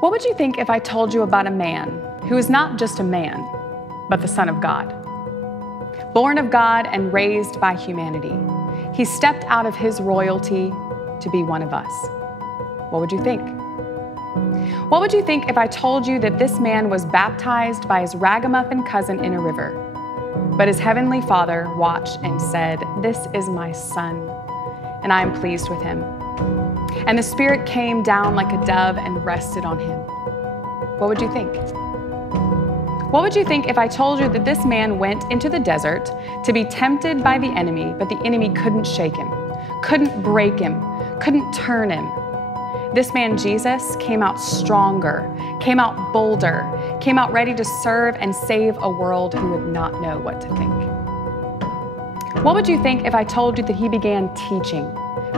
What would you think if I told you about a man who is not just a man, but the Son of God? Born of God and raised by humanity, he stepped out of his royalty to be one of us. What would you think? What would you think if I told you that this man was baptized by his ragamuffin cousin in a river, but his heavenly Father watched and said, "This is my son, and I am pleased with him." And the Spirit came down like a dove and rested on him. What would you think? What would you think if I told you that this man went into the desert to be tempted by the enemy, but the enemy couldn't shake him, couldn't break him, couldn't turn him? This man, Jesus, came out stronger, came out bolder, came out ready to serve and save a world who would not know what to think. What would you think if I told you that he began teaching,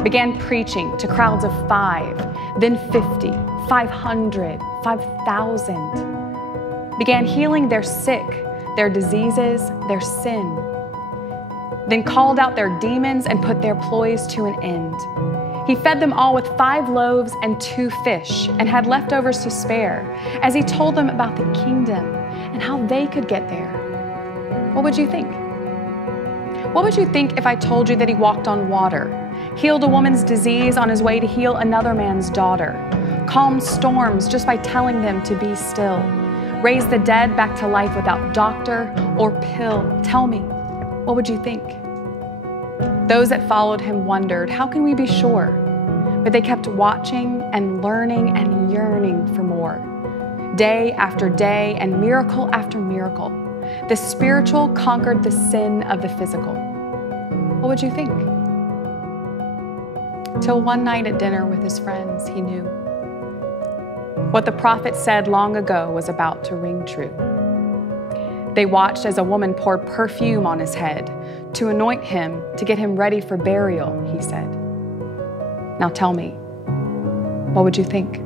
began preaching to crowds of 5, then 50, 500, 5,000, began healing their sick, their diseases, their sin, then called out their demons and put their ploys to an end? He fed them all with 5 loaves and 2 fish and had leftovers to spare as he told them about the kingdom and how they could get there. What would you think? What would you think if I told you that he walked on water, healed a woman's disease on his way to heal another man's daughter, calmed storms just by telling them to be still, raised the dead back to life without doctor or pill? Tell me, what would you think? Those that followed him wondered, how can we be sure? But they kept watching and learning and yearning for more. Day after day and miracle after miracle, the spiritual conquered the sin of the physical. What would you think? Till one night at dinner with his friends, he knew. What the prophet said long ago was about to ring true. They watched as a woman poured perfume on his head to anoint him, to get him ready for burial, he said. Now tell me, what would you think?